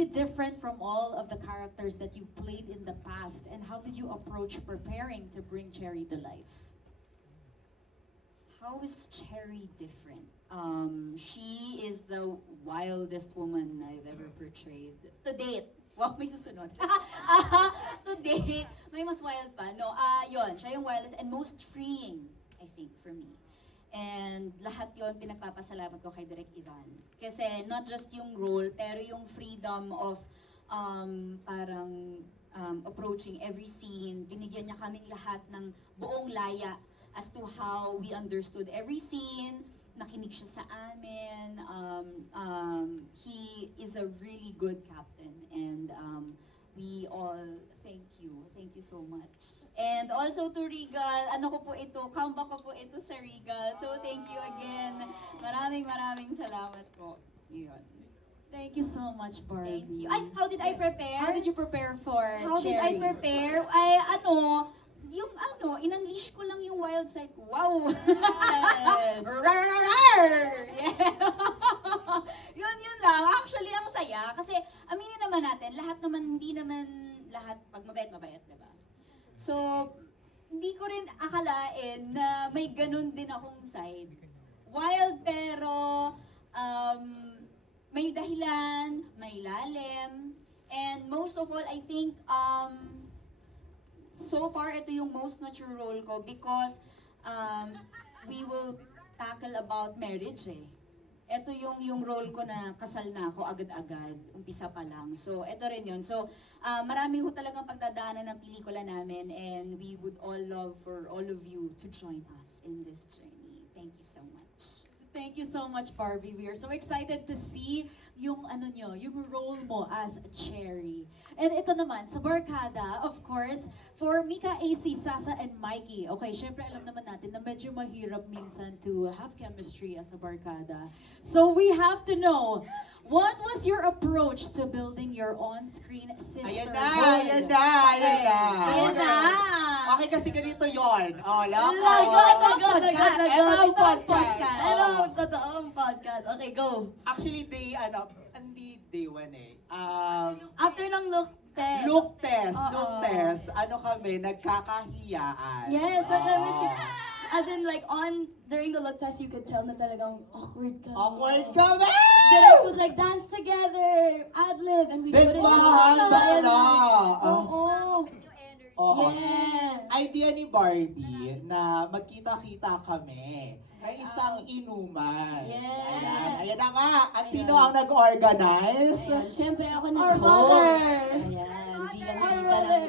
you different from all of the characters that you've played in the past? And how did you approach preparing to bring Cherry to life? How is Cherry different? She is the wildest woman I've ever portrayed. To date. Wow, may susunod. To date, may mas wild pa. No, yun, siya yung wildest and most freeing, I think, for me. And lahat yon pinagpapasalamat ko kay Direk Ivan. Kasi not just yung role, pero yung freedom of parang approaching every scene. Binigyan niya kaming lahat ng buong laya as to how we understood every scene. Nakinig siya sa amin. He is a really good captain. And we all thank you. Thank you so much. And also to Regal, ano ko po ito, comeback ko po ito sa Regal. So thank you again. Maraming salamat po. Yun. Thank you so much, Barbie. Thank you. Ay, how did I prepare? How did you prepare for How did I Cherry? prepare? In-unleash ko lang yung wild side ko. Wow! Yes. Yeah. Yun lang. Actually, ang saya. Kasi, aminin naman natin, hindi naman lahat, pag mabait, diba? So, hindi ko rin akalain na may ganun din akong side. Wild pero, may dahilan, may lalim, and most of all, I think, so far, ito yung most mature role ko because we will tackle about marriage eh. Ito yung role ko na kasal na ako agad-agad, umpisa pa lang. So, ito rin yun. So, marami ho talagang pagdadaanan ng pelikula namin and we would all love for all of you to join us in this journey. Thank you so much. Thank you so much, Barbie. We are so excited to see yung yung role mo as Cherry. And ito naman, sa Barkada, of course, for Mika, AC, Sasa, and Mikey. Okay, syempre alam naman natin na medyo mahirap minsan to have chemistry as a Barkada. So we have to know, what was your approach to building your on-screen sisterhood? Ayan na. Ayan na! Okay, kasi ganito yon. Oh, lako. Ito ang podcast. Ito ang totoong podcast. Okay, go. Actually, hindi day one eh. After ng look test. Look test. Oo. Kami, nagkakahiyaan. Yes, sa Oo. chemistry. As in, like, during the look test, you could tell na talagang awkward kami. Awkward kami! Direct was like, dance together, ad-lib, and we Then, couldn't mahal na. Oo. Oo. Yes. Idea ni Barbie na magkita-kita kami na isang inuman. Yes. Ayan na nga. At sino ang nag-organize? Ayan, syempre ako Our nag-host. mother. Ayan, bilang Our tita mother.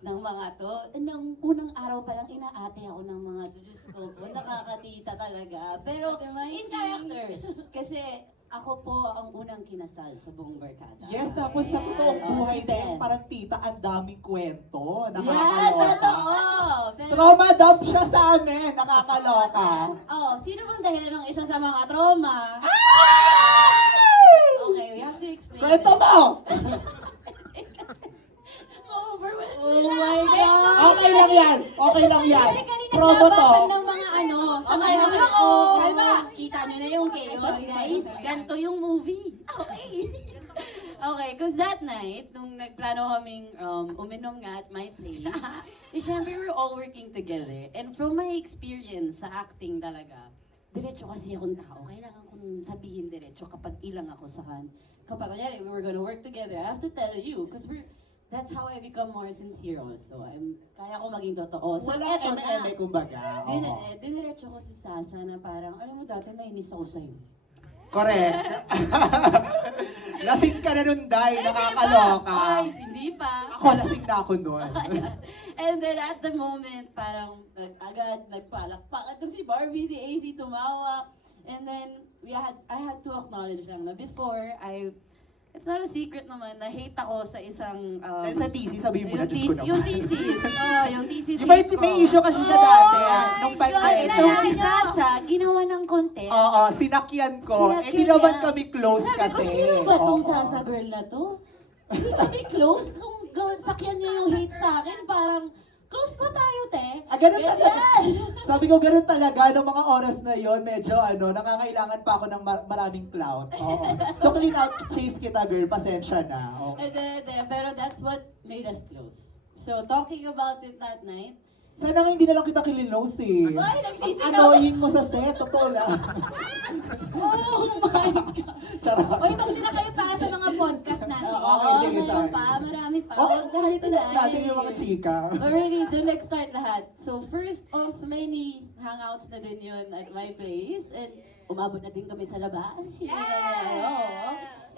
ng mga to. Nang unang araw pa lang inaate ako ng mga to. Diyos ko po, nakakatita talaga. Pero in character, kasi ako po ang unang kinasal sa buong barkada. Yes, tapos sa totoong Ayan. buhay Si din, Ben. parang tita, ang daming kwento. Yan, Nakakaloka. totoo! Pero, Trauma dump siya sa amin. Nakakaloka. sino bang dahilan ng isa sa mga trauma? Okay, we have to explain. Kwento mo! Ma-overwhelm Oh my God! Okay lang yan. Okay lang yan. Basically, Promo to. naglabasan ng mga sa Okay, mga okay. ako. Kalma. Kita nyo na yung chaos, Sorry, guys. sorry. Ganto yung movie. Okay. Okay, because that night, nung nagplano kaming uminom nga at my place, syempre we're all working together. And from my experience sa acting talaga, diretso kasi akong tao. Kailangan kong sabihin diretso kapag ilang ako sa kan. Kapag kunyari, we were gonna work together, I have to tell you, because that's how I become more sincere also. Kaya ko maging totoo. So, Wala eto na. eme kumbaga. Oo. Diniretso ko si Sasa na parang, alam mo dati nainis ako sa'yo. Correct. Lasing ka na nun, Day. Nakakaloka. Ay, hindi pa. Ako, lasing na ako nun. And then at the moment, parang agad nagpalakpak. Itong si Barbie, si AC tumawa. And then, I had to acknowledge lang na before, it's not a secret naman na hate ako sa isang... Dahil sa thesis, sabihin mo na, Diyos ko naman. Yung thesis. Yung thesis. Di ba may issue kasi siya dati? Nung Ay, pandemic. itong si Sasa, ginawa ng content. Oo, sinakyan ko. Sinakyan Di naman niya. kami close Sabi kasi. ko, sino ba tong Oo. Sasa girl na to? Hindi kami close. Kung sakyan niya yung hate sa akin, parang close ba tayo, te? Ganun talaga. Ganyan. Sabi ko, ganun talaga, noong mga oras na yon medyo nangangailangan pa ako ng maraming clout. Oo. So, clean out, chase kita, girl. Pasensya na. Oo. Pero that's what made us close. So, talking about it that night, Sana nga hindi na lang kita kilinos eh. Ay, nagsisigaw! Annoying mo sa set, totoo lang. oh my God! Charot. Uy, magdi na kayo para sa mga podcast natin. Oo, okay, sige, meron sorry. pa, marami pa. Okay, Huwag lahat nakita tonight. natin yung mga chika. Already, doon nag-start lahat. So, first of many hangouts na din yun at my place. And umabot na din kami sa labas.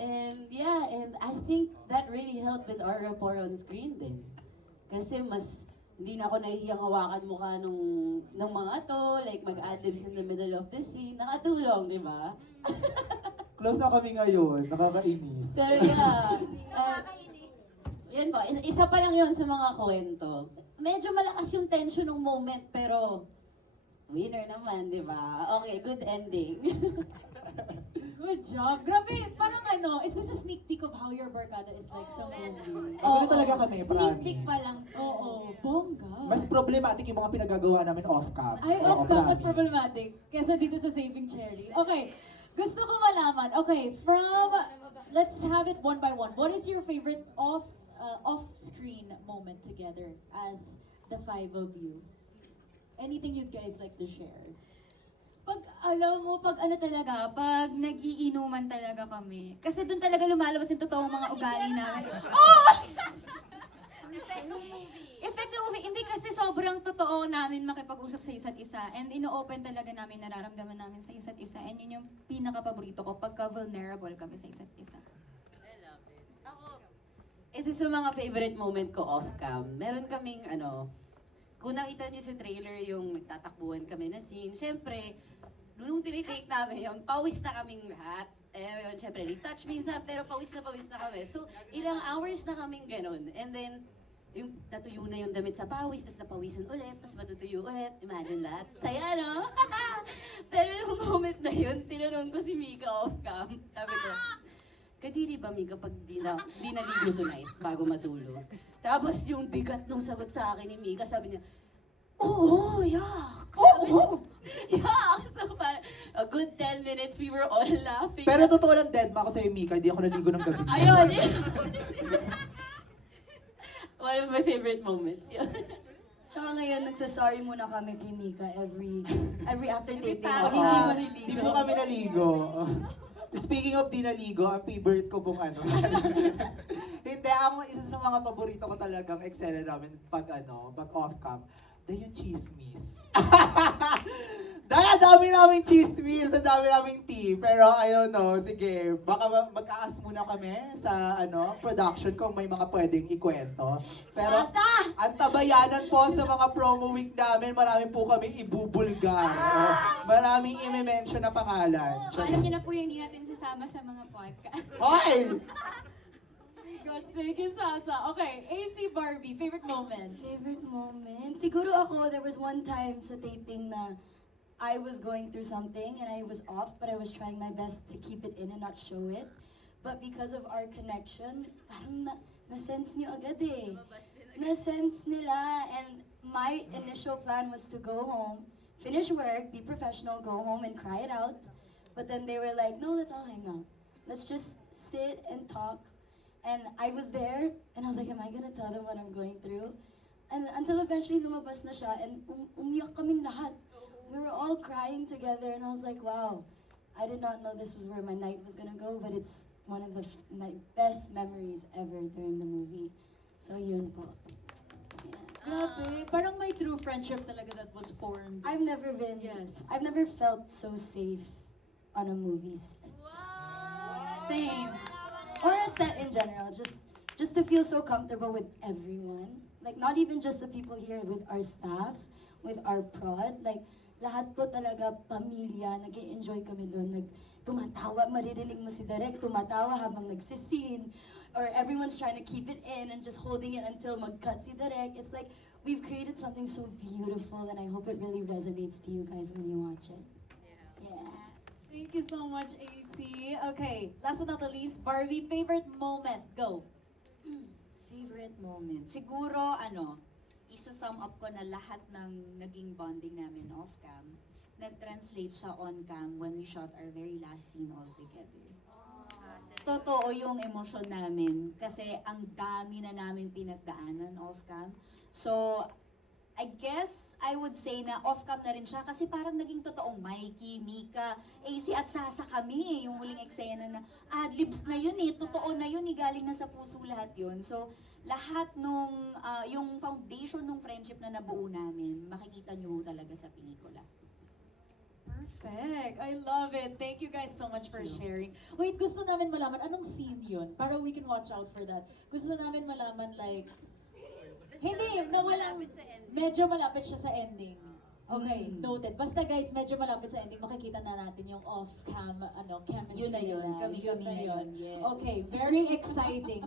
And yeah, and I think that really helped with our rapport on screen din. Kasi mas hindi na ako nahihiyang hawakan mukha ng mga to, like mag-adlibs in the middle of the scene. Nakatulong, di ba? Close na kami ngayon, nakakainis. Pero yeah, yun po, isa pa lang yun sa mga kwento. Medyo malakas yung tension ng moment, pero winner naman, di ba? Okay, good ending. Good job. Grabe, parang is this a sneak peek of how your barkada is like sa movie? Ano talaga kami, Sneak peek promise. pa lang. Oo, bongga. Mas problematic yung mga pinagagawa namin off-cam. Ay, Oo, off-cam mas promise. problematic kesa dito sa Saving Cherry. Okay, gusto ko malaman. Okay, let's have it one by one. What is your favorite off-screen moment together as the five of you? Anything you'd guys like to share? Pag, alam mo, pag nag-iinuman talaga kami. Kasi doon talaga lumalabas yung totoong mga ugali namin. Oh! Effect ng movie. Hindi kasi sobrang totoo namin makipag-usap sa isa't isa. And ino-open talaga namin nararamdaman namin sa isa't isa. And yun yung pinaka-paborito ko pagka vulnerable kami sa isa't isa. Isa sa mga favorite moment ko off-cam, meron kaming kung nakita niyo sa trailer yung nagtatakbuhan kami na scene, syempre, nung tinitake namin yun, pawis na kaming lahat. Yun, syempre, retouch minsan, pero pawis na kami. So, ilang hours na kaming ganun. And then, yung natuyo na yung damit sa pawis, tapos napawisan ulit, tapos matutuyo ulit. Imagine that. Saya, no? Pero yung moment na yun, tinanong ko si Mika off-cam. Sabi ko, kadiri ba, Mika, pag di naligo tonight bago matulog? Tapos yung bigat nung sagot sa akin ni Mika, sabi niya, oo, yak! Oo! Yak! So parang, a good 10 minutes, we were all laughing. Pero totoo lang, dead ma ako sa'yo, Mika. Hindi ako naligo ng gabi. Ayun! One of my favorite moments, yun. Tsaka ngayon, nagsasorry muna kami kay Mika every after taping. Pag Oo. hindi mo niligo. Hindi po kami naligo. Speaking of di naligo, ang favorite ko pong Hindi, isa sa mga paborito ko talagang eksena namin pag off-cam, yung chismis. Dahil ang dami naming chismis, ang dami naming tea. Pero I don't know, sige, baka mag-aas muna kami sa production kung may mga pwedeng ikwento. Pero ang tabayanan po sa mga promo week namin, marami po kami ibubulgar. Maraming i-mention na pangalan. Alam niyo na po yung hindi natin sasama sa mga podcast. Hoy! Gosh, thank you, Sasa. Okay, AC Barbie, favorite moments? Favorite moment? Siguro ako, there was one time sa taping na I was going through something and I was off, but I was trying my best to keep it in and not show it. But because of our connection, parang na-sense niyo agad eh. Na-sense nila, and my initial plan was to go home, finish work, be professional, go home and cry it out. But then they were like, no, let's all hang out. Let's just sit and talk. And I was there, and I was like, am I gonna tell them what I'm going through? And until eventually lumabas na siya, and umiyak kaming lahat. We were all crying together, and I was like, wow, I did not know this was where my night was gonna go, but it's one of my best memories ever during the movie. So yun po. Yeah. Grabe, parang may true friendship talaga that was formed. I've never been, Yes. I've never felt so safe on a movie set. Same. Or a set in general, just to feel so comfortable with everyone. Like, not even just the people here, with our staff, with our prod, like, lahat po talaga pamilya, nag-enjoy kami doon, tumatawa, maririnig mo si Derek, tumatawa habang nagsiscene, or everyone's trying to keep it in and just holding it until mag-cut si Derek. It's like, we've created something so beautiful, and I hope it really resonates to you guys when you watch it. Yeah. Thank you so much, AC. Okay, last but not the least, Barbie, favorite moment, go. Favorite moment? Siguro, isa-sum up ko na lahat ng naging bonding namin off-cam, nag-translate siya on-cam when we shot our very last scene all together. Totoo yung emosyon namin kasi ang dami na namin pinagdaanan off-cam. So, I guess I would say na off-cam na rin siya kasi parang naging totoong Mikey, Mika, AC at Sasa kami. Yung huling eksena na ad-libs na yun eh, totoo na yun eh, galing na sa puso lahat yun. So, lahat nung, yung foundation ng friendship na nabuo namin, makikita nyo talaga sa pelikula. Perfect. I love it. Thank you guys so much for sharing. Wait, gusto namin malaman, anong scene yun? Para we can watch out for that. Gusto namin malaman like, hindi, na walang, medyo malapit siya sa ending. Okay, noted. Basta guys, medyo malapit sa ending, makikita na natin yung off-cam, chemistry Yun na yun. nila. Kami-kami Yun na yun. Yes. Okay, very exciting.